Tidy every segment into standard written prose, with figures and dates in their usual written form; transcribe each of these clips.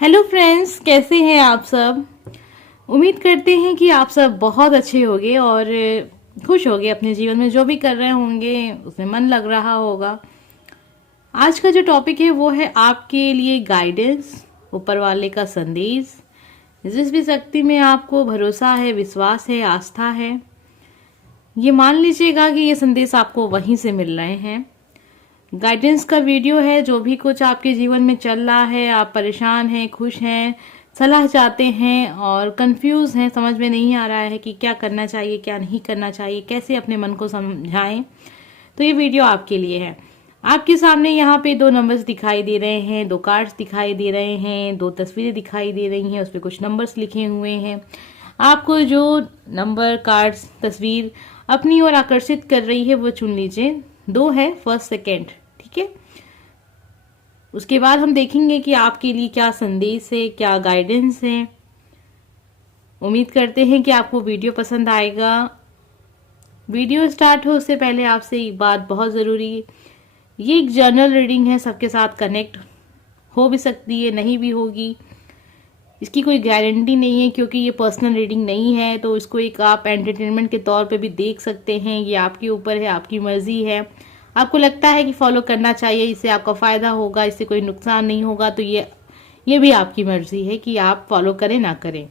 Hello friends, कैसे हैं आप सब। उम्मीद करते हैं कि आप सब बहुत अच्छे होंगे और खुश होंगे अपने जीवन में। जो भी कर रहे होंगे उसमें मन लग रहा होगा। आज का जो टॉपिक है वो है आपके लिए गाइडेंस, ऊपर वाले का संदेश। जिस भी शक्ति में आपको भरोसा है, विश्वास है, आस्था है, ये मान लीजिएगा कि ये संदेश आपको वहीं से मिल रहे हैं। गाइडेंस का वीडियो है। जो भी कुछ आपके जीवन में चल रहा है, आप परेशान हैं, खुश हैं, सलाह चाहते हैं और कंफ्यूज हैं, समझ में नहीं आ रहा है कि क्या करना चाहिए, क्या नहीं करना चाहिए, कैसे अपने मन को समझाएं, तो ये वीडियो आपके लिए है। आपके सामने यहाँ पे दो नंबर्स दिखाई दे रहे हैं, दो कार्ड्स दिखाई दे रहे हैं, दो तस्वीरें दिखाई दे रही हैं, उस पर कुछ नंबर्स लिखे हुए हैं। आपको जो नंबर, कार्ड्स, तस्वीर अपनी ओर आकर्षित कर रही है वो चुन लीजिए। दो है, फर्स्ट सेकेंड, ठीक है। उसके बाद हम देखेंगे कि आपके लिए क्या संदेश है, क्या गाइडेंस है। उम्मीद करते हैं कि आपको वीडियो पसंद आएगा। वीडियो स्टार्ट हो उससे पहले आपसे एक बात बहुत ज़रूरी है। ये एक जर्नल रीडिंग है, सबके साथ कनेक्ट हो भी सकती है, नहीं भी होगी। इसकी कोई गारंटी नहीं है क्योंकि ये पर्सनल रीडिंग नहीं है। तो इसको एक आप एंटरटेनमेंट के तौर पे भी देख सकते हैं। ये आपके ऊपर है, आपकी मर्जी है। आपको लगता है कि फॉलो करना चाहिए, इससे आपका फ़ायदा होगा, इससे कोई नुकसान नहीं होगा, तो ये भी आपकी मर्जी है कि आप फॉलो करें ना करें।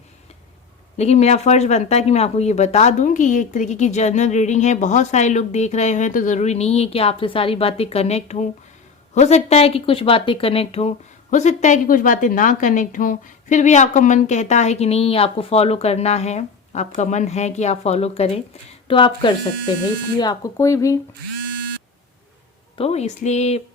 लेकिन मेरा फ़र्ज़ बनता है कि मैं आपको ये बता दूं कि ये एक तरीके की जर्नल रीडिंग है। बहुत सारे लोग देख रहे हैं तो ज़रूरी नहीं है कि आपसे सारी बातें कनेक्ट हों। हो सकता है कि कुछ बातें कनेक्ट हो सकता है कि कुछ बातें ना कनेक्ट हों। फिर भी आपका मन कहता है कि नहीं, आपको फॉलो करना है, आपका मन है कि आप फॉलो करें, तो आप कर सकते हैं। इसलिए आपको कोई भी, तो इसलिए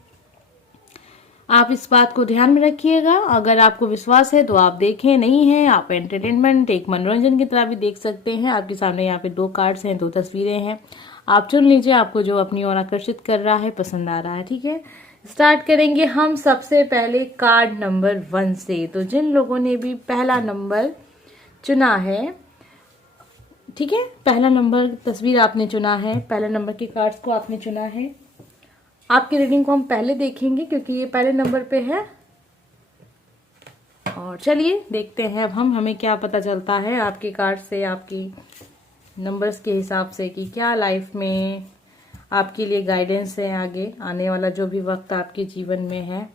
आप इस बात को ध्यान में रखिएगा। अगर आपको विश्वास है तो आप देखें, नहीं है आप एंटरटेनमेंट, एक मनोरंजन की तरह भी देख सकते हैं। आपके सामने यहाँ पे दो कार्ड्स हैं, दो तस्वीरें हैं। आप चुन लीजिए आपको जो अपनी ओर आकर्षित कर रहा है, पसंद आ रहा है, ठीक है। स्टार्ट करेंगे हम सबसे पहले कार्ड नंबर 1 से। तो जिन लोगों ने भी पहला नंबर चुना है, ठीक है, पहला नंबर तस्वीर आपने चुना है, पहले नंबर के कार्ड्स को आपने चुना है, आपकी रीडिंग को हम पहले देखेंगे क्योंकि ये पहले नंबर पे है। और चलिए देखते हैं अब हमें क्या पता चलता है आपके कार्ड से, आपकी नंबर्स के हिसाब से, कि क्या लाइफ में आपके लिए गाइडेंस है आगे आने वाला जो भी वक्त आपके जीवन में है।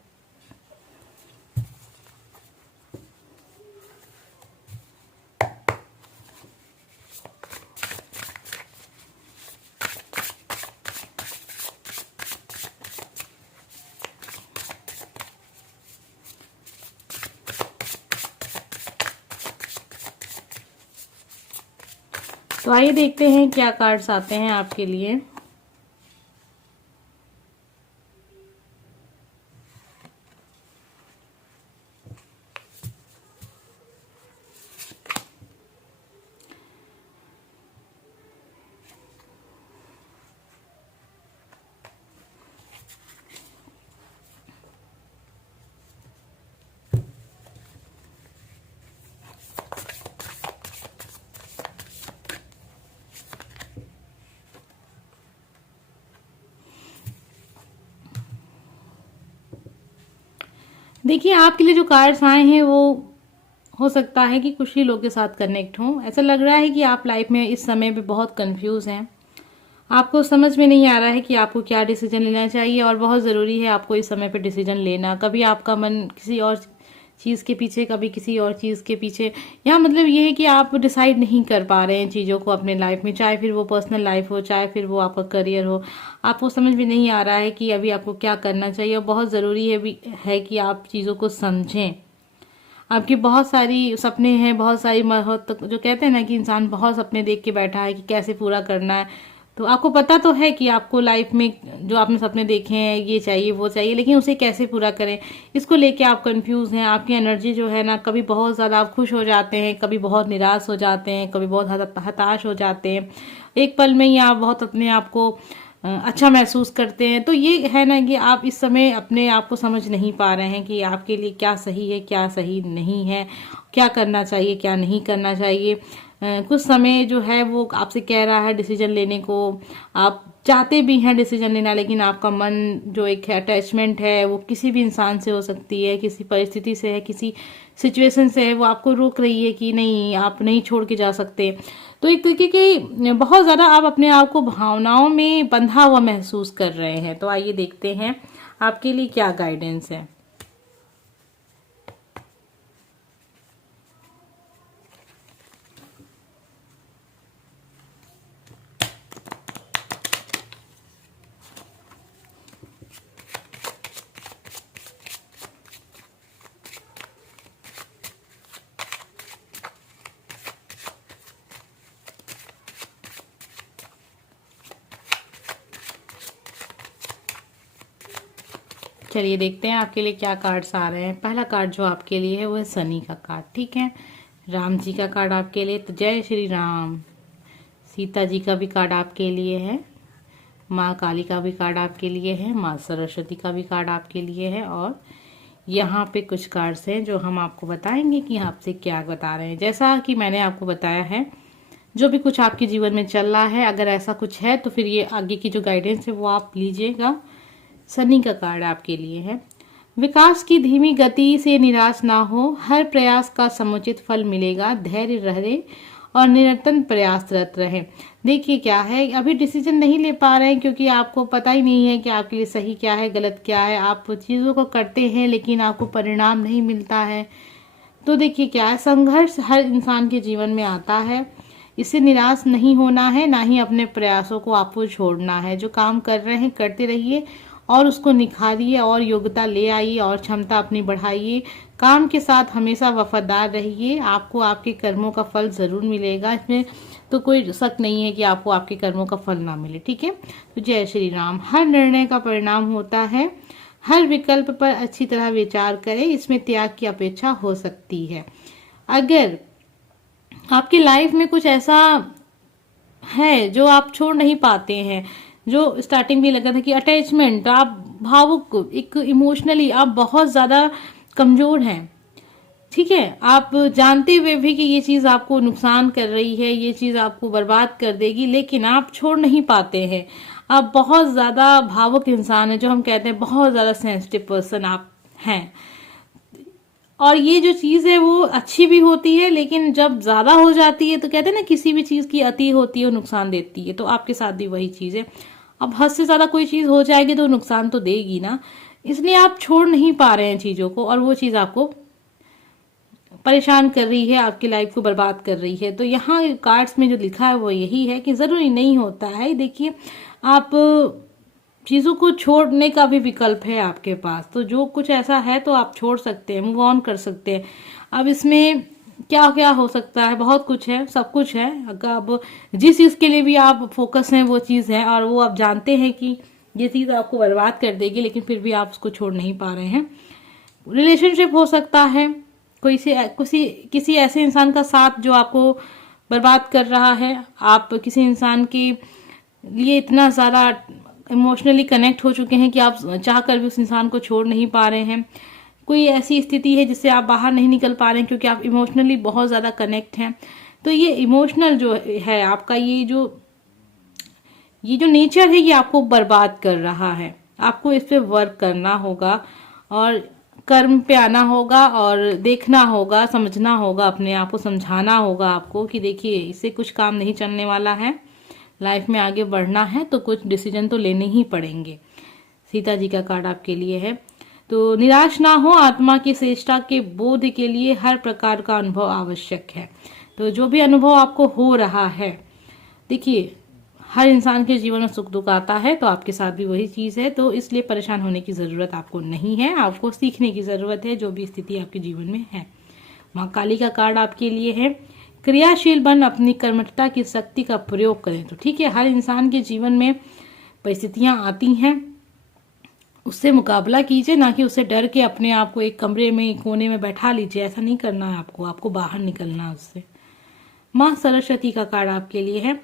तो आइए देखते हैं क्या कार्ड्स आते हैं आपके लिए। देखिए, आपके लिए जो कार्ड्स आए हैं वो हो सकता है कि कुछ ही लोग के साथ कनेक्ट हों। ऐसा लग रहा है कि आप लाइफ में इस समय पे बहुत कंफ्यूज हैं। आपको समझ में नहीं आ रहा है कि आपको क्या डिसीजन लेना चाहिए, और बहुत ज़रूरी है आपको इस समय पे डिसीजन लेना। कभी आपका मन किसी और चीज़ के पीछे, कभी किसी और चीज़ के पीछे। यहाँ मतलब ये है कि आप डिसाइड नहीं कर पा रहे हैं चीज़ों को अपने लाइफ में, चाहे फिर वो पर्सनल लाइफ हो, चाहे फिर वो आपका करियर हो। आपको समझ में नहीं आ रहा है कि अभी आपको क्या करना चाहिए। और बहुत ज़रूरी है कि आप चीज़ों को समझें। आपकी बहुत सारी सपने हैं, बहुत सारी जो कहते हैं ना कि इंसान बहुत सपने देख के बैठा है कि कैसे पूरा करना है। तो आपको पता तो है कि आपको लाइफ में जो आपने सपने देखे हैं, ये चाहिए वो चाहिए, लेकिन उसे कैसे पूरा करें, इसको लेके आप कंफ्यूज हैं। आपकी एनर्जी जो है ना, कभी बहुत ज़्यादा आप खुश हो जाते हैं, कभी बहुत निराश हो जाते हैं, कभी बहुत हताश हो जाते हैं। एक पल में ही आप बहुत अपने आप को अच्छा महसूस करते हैं। तो ये है ना कि आप इस समय अपने आप को समझ नहीं पा रहे हैं कि आपके लिए क्या सही है, क्या सही नहीं है, क्या करना चाहिए, क्या नहीं करना चाहिए। कुछ समय जो है वो आपसे कह रहा है डिसीजन लेने को। आप चाहते भी हैं डिसीजन लेना, लेकिन आपका मन जो एक अटैचमेंट है वो किसी भी इंसान से हो सकती है, किसी परिस्थिति से है, किसी सिचुएशन से है, वो आपको रोक रही है कि नहीं आप नहीं छोड़ के जा सकते। तो एक तरीके की बहुत ज़्यादा आप अपने आप को भावनाओं में बंधा हुआ महसूस कर रहे हैं। तो आइए देखते हैं आपके लिए क्या गाइडेंस है। चलिए देखते हैं आपके लिए क्या कार्ड्स आ रहे हैं। पहला कार्ड जो आपके लिए है वो है शनि का कार्ड, ठीक है। राम जी का कार्ड आपके लिए, तो जय श्री राम। सीता जी का भी कार्ड आपके लिए है, माँ काली का भी कार्ड आपके लिए है, माँ सरस्वती का भी कार्ड आपके लिए है, और यहाँ पे कुछ कार्ड्स हैं जो हम आपको बताएंगे कि आपसे क्या बता रहे हैं। जैसा कि मैंने आपको बताया है, जो भी कुछ आपके जीवन में चल रहा है, अगर ऐसा कुछ है तो फिर ये आगे की जो गाइडेंस है वो आप लीजिएगा। शनि का कार्ड आपके लिए है, विकास की धीमी गति से निराश ना हो, हर प्रयास का समुचित फल मिलेगा, धैर्य रहे और निरंतर प्रयासरत रहे। देखिए क्या है, अभी डिसीजन नहीं ले पा रहे हैं क्योंकि आपको पता ही नहीं है कि आपके लिए सही क्या है गलत क्या है। आप चीज़ों को करते हैं लेकिन आपको परिणाम नहीं मिलता है। तो देखिए क्या है, संघर्ष हर इंसान के जीवन में आता है, इससे निराश नहीं होना है, ना ही अपने प्रयासों को आपको छोड़ना है। जो काम कर रहे हैं करते रहिए और उसको निखारिए और योग्यता ले आइए और क्षमता अपनी बढ़ाइए। काम के साथ हमेशा वफादार रहिए, आपको आपके कर्मों का फल जरूर मिलेगा। इसमें तो कोई शक नहीं है कि आपको आपके कर्मों का फल ना मिले, ठीक है। तो जय श्री राम। हर निर्णय का परिणाम होता है, हर विकल्प पर अच्छी तरह विचार करें, इसमें त्याग की अपेक्षा हो सकती है। अगर आपकी लाइफ में कुछ ऐसा है जो आप छोड़ नहीं पाते हैं, जो स्टार्टिंग में लगा था कि अटैचमेंट, आप भावुक, एक इमोशनली आप बहुत ज्यादा कमजोर हैं, ठीक है। आप जानते हुए भी कि ये चीज आपको नुकसान कर रही है, ये चीज आपको बर्बाद कर देगी, लेकिन आप छोड़ नहीं पाते हैं। आप बहुत ज्यादा भावुक इंसान है, जो हम कहते हैं बहुत ज्यादा सेंसिटिव पर्सन आप हैं। और ये जो चीज है वो अच्छी भी होती है, लेकिन जब ज्यादा हो जाती है तो कहते हैं ना, किसी भी चीज की अति होती है वो नुकसान देती है। तो आपके साथ भी वही चीज है, अब हद से ज्यादा कोई चीज हो जाएगी तो नुकसान तो देगी ना, इसलिए आप छोड़ नहीं पा रहे हैं चीजों को, और वो चीज आपको परेशान कर रही है, आपकी लाइफ को बर्बाद कर रही है। तो यहाँ कार्ड्स में जो लिखा है वो यही है कि जरूरी नहीं होता है। देखिए, आप चीजों को छोड़ने का भी विकल्प है आपके पास, तो जो कुछ ऐसा है तो आप छोड़ सकते हैं, मूव ऑन कर सकते हैं। अब इसमें क्या क्या हो सकता है, बहुत कुछ है, सब कुछ है। अगर अब जिस चीज के लिए भी आप फोकस हैं वो चीज है, और वो आप जानते हैं कि ये चीज आपको बर्बाद कर देगी, लेकिन फिर भी आप उसको छोड़ नहीं पा रहे हैं। रिलेशनशिप हो सकता है, कोई से किसी ऐसे इंसान का साथ जो आपको बर्बाद कर रहा है। आप किसी इंसान के लिए इतना ज्यादा इमोशनली कनेक्ट हो चुके हैं कि आप चाहकर भी उस इंसान को छोड़ नहीं पा रहे हैं। कोई ऐसी स्थिति है जिससे आप बाहर नहीं निकल पा रहे हैं क्योंकि आप इमोशनली बहुत ज्यादा कनेक्ट हैं। तो ये इमोशनल जो है आपका, ये जो नेचर है, ये आपको बर्बाद कर रहा है। आपको इस पे वर्क करना होगा और कर्म पे आना होगा और देखना होगा, समझना होगा, अपने आप को समझाना होगा आपको कि देखिए इससे कुछ काम नहीं चलने वाला है, लाइफ में आगे बढ़ना है तो कुछ डिसीजन तो लेने ही पड़ेंगे। सीता जी का कार्ड आपके लिए है, तो निराश ना हो, आत्मा की श्रेष्ठता के बोध के लिए हर प्रकार का अनुभव आवश्यक है। तो जो भी अनुभव आपको हो रहा है, देखिए हर इंसान के जीवन में सुख दुख आता है, तो आपके साथ भी वही चीज है, तो इसलिए परेशान होने की जरूरत आपको नहीं है। आपको सीखने की जरूरत है जो भी स्थिति आपके जीवन में है। माँ काली का कार्ड आपके लिए है, क्रियाशील बन अपनी कर्मठता की शक्ति का प्रयोग करें। तो ठीक है, हर इंसान के जीवन में परिस्थितियां आती हैं, उससे मुकाबला कीजिए, ना कि उससे डर के अपने आप को एक कमरे में कोने में बैठा लीजिए। ऐसा नहीं करना है आपको बाहर निकलना है उससे। माँ सरस्वती का कार्ड आपके लिए है,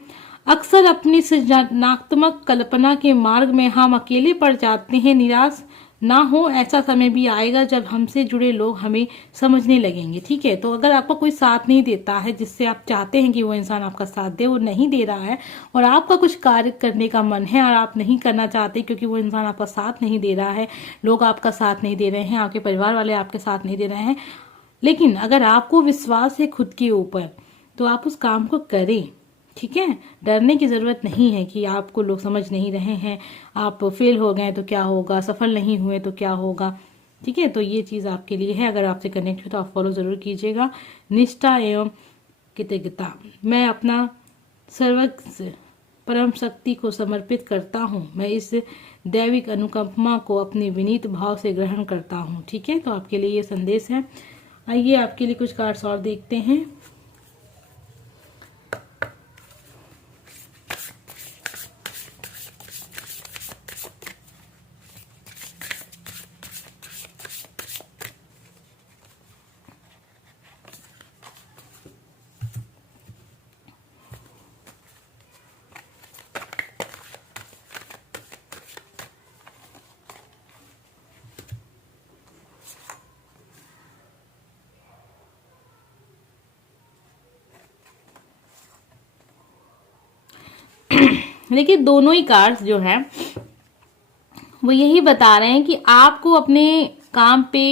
अक्सर अपनी सृजनात्मक कल्पना के मार्ग में हम अकेले पड़ जाते हैं, निराश ना हो, ऐसा समय भी आएगा जब हमसे जुड़े लोग हमें समझने लगेंगे। ठीक है, तो अगर आपका कोई साथ नहीं देता है, जिससे आप चाहते हैं कि वो इंसान आपका साथ दे, वो नहीं दे रहा है, और आपका कुछ कार्य करने का मन है और आप नहीं करना चाहते क्योंकि वो इंसान आपका साथ नहीं दे रहा है, लोग आपका साथ नहीं दे रहे हैं, आपके परिवार वाले आपके साथ नहीं दे रहे हैं, लेकिन अगर आपको विश्वास है खुद के ऊपर, तो आप उस काम को करें। ठीक है, डरने की जरूरत नहीं है कि आपको लोग समझ नहीं रहे हैं, आप फेल हो गए तो क्या होगा, सफल नहीं हुए तो क्या होगा। ठीक है, तो ये चीज आपके लिए है। अगर आपसे कनेक्ट हो तो आप फॉलो जरूर कीजिएगा। निष्ठा एवं कृतज्ञता, मैं अपना सर्वस्व परम शक्ति को समर्पित करता हूँ, मैं इस दैविक अनुकंपा को अपने विनीत भाव से ग्रहण करता हूँ। ठीक है, तो आपके लिए ये संदेश है। आइए आपके लिए कुछ कार्ड्स और देखते हैं। देखिए, दोनों ही कार्ड्स जो है वो यही बता रहे हैं कि आपको अपने काम पे,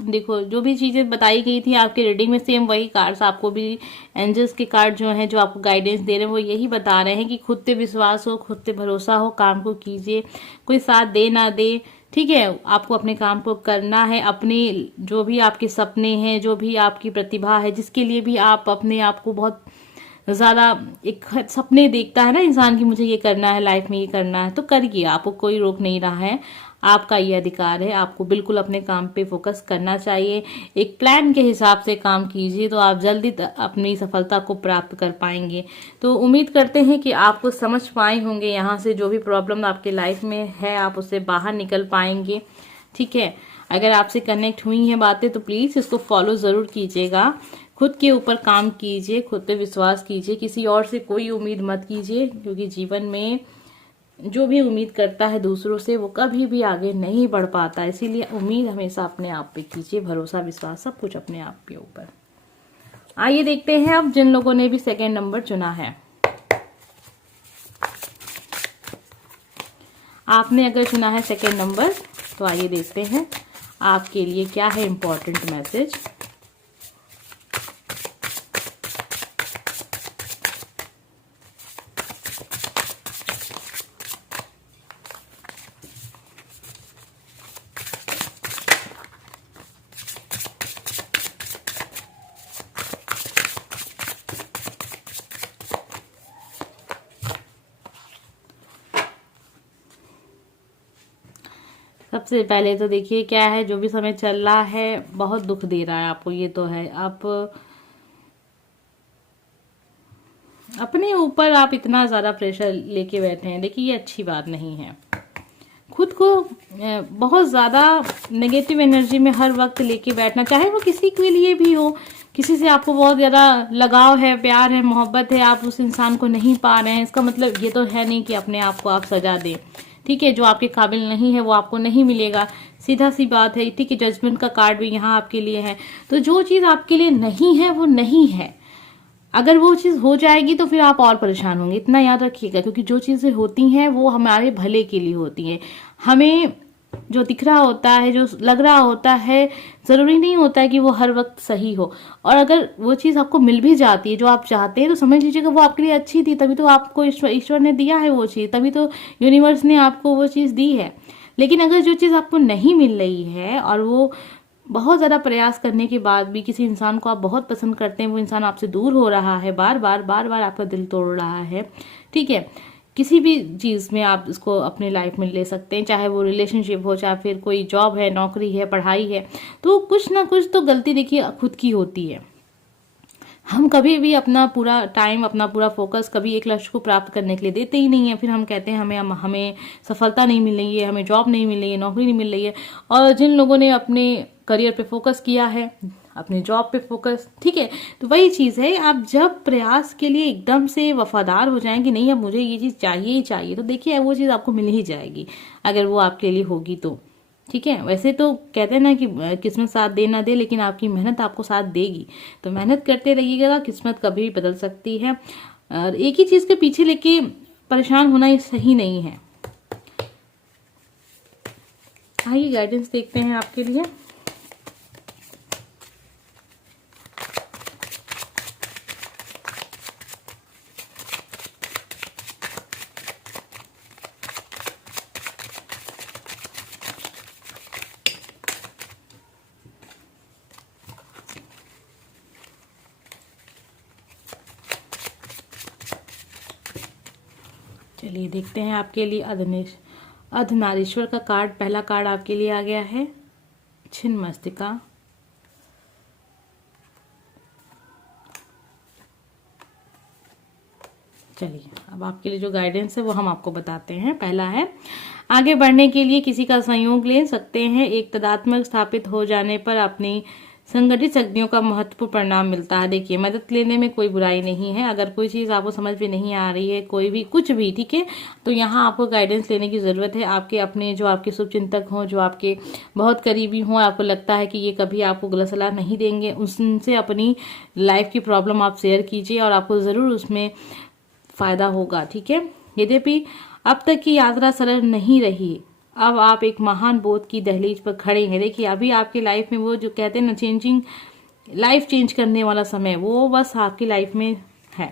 देखो जो भी चीजें बताई गई थी आपके रीडिंग में, सेम वही कार्ड्स आपको भी, एंजल्स के कार्ड जो हैं जो आपको गाइडेंस दे रहे हैं, वो यही बता रहे हैं कि खुद पे विश्वास हो, खुद पे भरोसा हो, काम को कीजिए, कोई साथ दे ना दे। ठीक है, आपको अपने काम को करना है, अपने जो भी आपके सपने हैं, जो भी आपकी प्रतिभा है, जिसके लिए भी आप अपने आप को बहुत ज्यादा एक सपने देखता है ना इंसान की, मुझे ये करना है लाइफ में, ये करना है, तो करिए, आपको कोई रोक नहीं रहा है, आपका ये अधिकार है, आपको बिल्कुल अपने काम पे फोकस करना चाहिए, एक प्लान के हिसाब से काम कीजिए, तो आप जल्दी अपनी सफलता को प्राप्त कर पाएंगे। तो उम्मीद करते हैं कि आपको समझ पाए होंगे, यहाँ से जो भी प्रॉब्लम आपके लाइफ में है आप उससे बाहर निकल पाएंगे। ठीक है, अगर आपसे कनेक्ट हुई हैं बातें तो प्लीज इसको फॉलो जरूर कीजिएगा, खुद के ऊपर काम कीजिए, खुद पे विश्वास कीजिए, किसी और से कोई उम्मीद मत कीजिए, क्योंकि जीवन में जो भी उम्मीद करता है दूसरों से वो कभी भी आगे नहीं बढ़ पाता। इसीलिए उम्मीद हमेशा अपने आप पे कीजिए, भरोसा विश्वास सब कुछ अपने आप के ऊपर। आइए देखते हैं अब जिन लोगों ने भी सेकेंड नंबर चुना है। आपने अगर चुना है सेकेंड नंबर तो आइए देखते हैं आपके लिए क्या है इम्पोर्टेंट मैसेज। सबसे पहले तो देखिए क्या है, जो भी समय चल रहा है बहुत दुख दे रहा है आपको, ये तो है। आप अपने ऊपर आप इतना ज्यादा प्रेशर लेके बैठे हैं, देखिए ये अच्छी बात नहीं है। खुद को बहुत ज्यादा नेगेटिव एनर्जी में हर वक्त लेके बैठना, चाहे वो किसी के लिए भी हो, किसी से आपको बहुत ज्यादा लगाव है, प्यार है, मोहब्बत है, आप उस इंसान को नहीं पा रहे हैं, इसका मतलब ये तो है नहीं कि अपने आप को आप सजा दें। ठीक है, जो आपके काबिल नहीं है वो आपको नहीं मिलेगा, सीधा सी बात है। ठीक है, जजमेंट का कार्ड भी यहाँ आपके लिए है। तो जो चीज आपके लिए नहीं है वो नहीं है, अगर वो चीज हो जाएगी तो फिर आप और परेशान होंगे, इतना याद रखिएगा। क्योंकि जो चीजें होती हैं वो हमारे भले के लिए होती हैं। हमें जो दिख रहा होता है, जो लग रहा होता है, जरूरी नहीं होता है कि वो हर वक्त सही हो। और अगर वो चीज आपको मिल भी जाती है जो आप चाहते हैं, तो समझ लीजिएगा वो आपके लिए अच्छी थी, तभी तो आपको ईश्वर ने दिया है वो चीज, तभी तो यूनिवर्स ने आपको वो चीज दी है। लेकिन अगर जो चीज आपको नहीं मिल रही है और वो बहुत ज्यादा प्रयास करने के बाद भी, किसी इंसान को आप बहुत पसंद करते हैं, वो इंसान आपसे दूर हो रहा है, बार बार आपका दिल तोड़ रहा है। ठीक है, किसी भी चीज में आप इसको अपने लाइफ में ले सकते हैं, चाहे वो रिलेशनशिप हो, चाहे फिर कोई जॉब है, नौकरी है, पढ़ाई है, तो कुछ ना कुछ तो गलती देखिए खुद की होती है। हम कभी भी अपना पूरा टाइम, अपना पूरा फोकस कभी एक लक्ष्य को प्राप्त करने के लिए देते ही नहीं है। फिर हम कहते हैं हमें सफलता नहीं मिल रही है, हमें जॉब नहीं मिल रही है, नौकरी नहीं मिल रही है। और जिन लोगों ने अपने करियर पे फोकस किया है, अपने जॉब पे फोकस, ठीक है, तो वही चीज है, आप जब प्रयास के लिए एकदम से वफादार हो जाएंगे, नहीं अब मुझे ये चीज चाहिए ही चाहिए, तो देखिए वो चीज आपको मिल ही जाएगी, अगर वो आपके लिए होगी तो। ठीक है। वैसे तो कहते हैं ना कि किस्मत साथ दे ना दे, लेकिन आपकी मेहनत आपको साथ देगी। तो मेहनत करते रहिएगा, किस्मत कभी भी बदल सकती है। और एक ही चीज के पीछे लेके परेशान होना ये सही नहीं है। आइए गाइडेंस देखते हैं आपके लिए। चलिए देखते हैं आपके लिए अर्धनारीश्वर का कार्ड। पहला कार्ड आपके लिए आ गया है छिन्नमस्तिका। चलिए अब आपके लिए जो गाइडेंस है वो हम आपको बताते हैं। पहला है, आगे बढ़ने के लिए किसी का सहयोग ले सकते हैं। एक तदात्मक स्थापित हो जाने पर अपनी संगठित शक्तियों का महत्वपूर्ण परिणाम मिलता है। देखिए, मदद लेने में कोई बुराई नहीं है। अगर कोई चीज़ आपको समझ में नहीं आ रही है, कोई भी कुछ भी, ठीक है, तो यहाँ आपको गाइडेंस लेने की ज़रूरत है। आपके अपने जो आपके शुभचिंतक हों, जो आपके बहुत करीबी हों, आपको लगता है कि ये कभी आपको गलत सलाह नहीं देंगे, उनसे अपनी लाइफ की प्रॉब्लम आप शेयर कीजिए और आपको ज़रूर उसमें फ़ायदा होगा। ठीक है। यद्यपि अब तक की यात्रा सरल नहीं रही, अब आप एक महान बोध की दहलीज पर खड़े हैं। देखिए, अभी आपकी लाइफ में वो जो कहते हैं ना चेंजिंग, लाइफ चेंज करने वाला समय, वो बस आपकी लाइफ में है।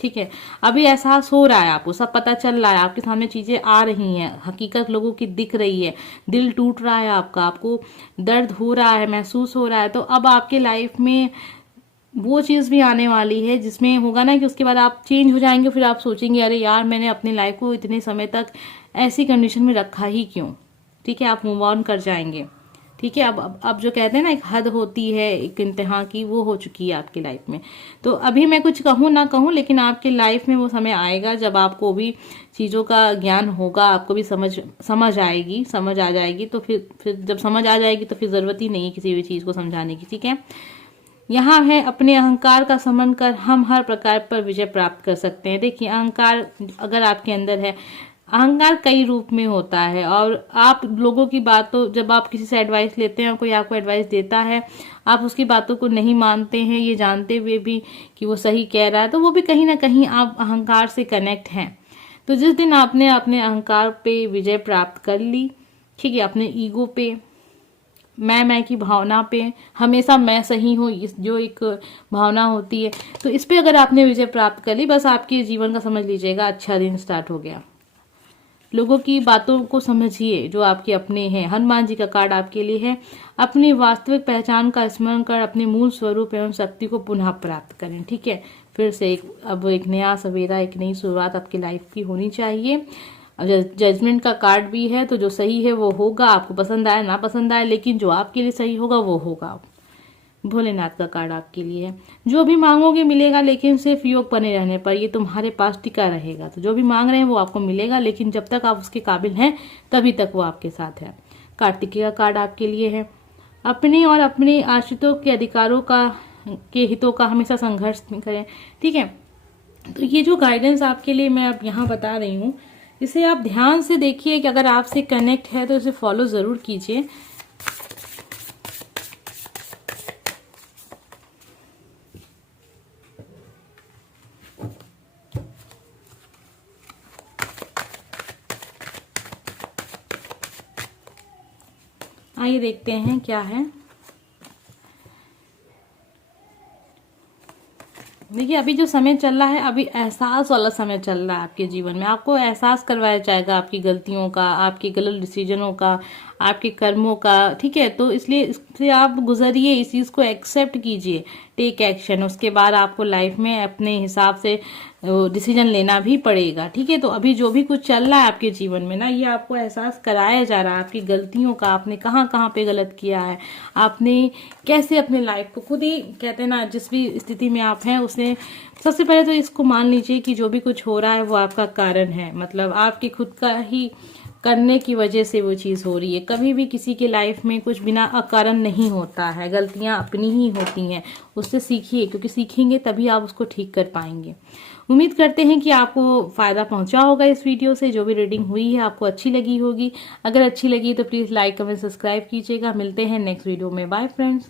ठीक है। अभी एहसास हो रहा है, आपको सब पता चल रहा है, आपके सामने चीजें आ रही हैं, हकीकत लोगों की दिख रही है, दिल टूट रहा है आपका, आपको दर्द हो रहा है, महसूस हो रहा है। तो अब आपके लाइफ में वो चीज़ भी आने वाली है जिसमें होगा ना कि उसके बाद आप चेंज हो जाएंगे। फिर आप सोचेंगे, अरे यार, मैंने अपनी लाइफ को इतने समय तक ऐसी कंडीशन में रखा ही क्यों। ठीक है। आप मूव ऑन कर जाएंगे। ठीक है। अब जो कहते हैं ना, एक हद होती है एक इंतहा की, वो हो चुकी है आपकी लाइफ में। तो अभी मैं कुछ कहूँ ना कहूँ, लेकिन आपकी लाइफ में वो समय आएगा जब आपको भी चीज़ों का ज्ञान होगा, आपको भी समझ आ जाएगी। तो फिर जब समझ आ जाएगी तो फिर ज़रूरत ही नहीं है किसी भी चीज़ को समझाने की। ठीक है। यहाँ है, अपने अहंकार का समन कर हम हर प्रकार पर विजय प्राप्त कर सकते हैं। देखिए, अहंकार अगर आपके अंदर है, अहंकार कई रूप में होता है, और आप लोगों की बातों, जब आप किसी से एडवाइस लेते हैं, कोई आपको एडवाइस देता है, आप उसकी बातों को नहीं मानते हैं, ये जानते हुए भी कि वो सही कह रहा है, तो वो भी कहीं ना कहीं आप अहंकार से कनेक्ट हैं। तो जिस दिन आपने अपने अहंकार पे विजय प्राप्त कर ली, ठीक है, अपने ईगो पे, मैं की भावना पे, हमेशा मैं सही हूँ, जो एक भावना होती है, तो इस पे अगर आपने विजय प्राप्त कर ली, बस आपके जीवन का समझ लीजिएगा अच्छा दिन स्टार्ट हो गया। लोगों की बातों को समझिए जो आपके अपने हैं। हनुमान जी का कार्ड आपके लिए है, अपनी वास्तविक पहचान का स्मरण कर अपने मूल स्वरूप एवं शक्ति को पुनः प्राप्त करें। ठीक है। फिर से अब एक नया सवेरा, एक नई शुरुआत आपकी लाइफ की होनी चाहिए। जजमेंट का कार्ड भी है, तो जो सही है वो होगा, आपको पसंद आए ना पसंद आए, लेकिन जो आपके लिए सही होगा वो होगा। भोलेनाथ का कार्ड आपके लिए है, जो भी मांगोगे मिलेगा, लेकिन सिर्फ योग बने रहने पर, ये तुम्हारे पास टिका रहेगा। तो जो भी मांग रहे हैं वो आपको मिलेगा, लेकिन जब तक आप उसके काबिल हैं तभी तक वो आपके साथ है। कार्तिकेय का कार्ड आपके लिए है, अपने और अपने आश्रितों के अधिकारों के हितों का हमेशा संघर्ष करें। ठीक है। तो ये जो गाइडेंस आपके लिए मैं अब यहाँ बता रही हूँ, इसे आप ध्यान से देखिए कि अगर आपसे कनेक्ट है तो इसे फॉलो जरूर कीजिए। आइए देखते हैं क्या है। देखिए, अभी जो समय चल रहा है, अभी एहसास वाला समय चल रहा है आपके जीवन में। आपको एहसास करवाया जाएगा आपकी गलतियों का, आपके गलत डिसीजनों का, आपके कर्मों का। ठीक है। तो इसलिए इससे आप गुजरिए, इस चीज को एक्सेप्ट कीजिए, टेक एक्शन। उसके बाद आपको लाइफ में अपने हिसाब से डिसीजन लेना भी पड़ेगा। ठीक है। तो अभी जो भी कुछ चल रहा है आपके जीवन में ना, ये आपको एहसास कराया जा रहा है आपकी गलतियों का, आपने कहाँ कहाँ पे गलत किया है, आपने कैसे अपने लाइफ को, खुद ही कहते हैं ना, जिस भी स्थिति में आप हैं उसने, सबसे पहले तो इसको मान लीजिए कि जो भी कुछ हो रहा है वो आपका कारण है। मतलब आपके खुद का ही करने की वजह से वो चीज़ हो रही है। कभी भी किसी के लाइफ में कुछ बिना अकारण नहीं होता है, गलतियां अपनी ही होती हैं। उससे सीखिए, क्योंकि सीखेंगे तभी आप उसको ठीक कर पाएंगे। उम्मीद करते हैं कि आपको फ़ायदा पहुंचा होगा इस वीडियो से। जो भी रीडिंग हुई है आपको अच्छी लगी होगी। अगर अच्छी लगी तो प्लीज़ लाइक कमेंट सब्सक्राइब कीजिएगा। मिलते हैं नेक्स्ट वीडियो में। Bye friends.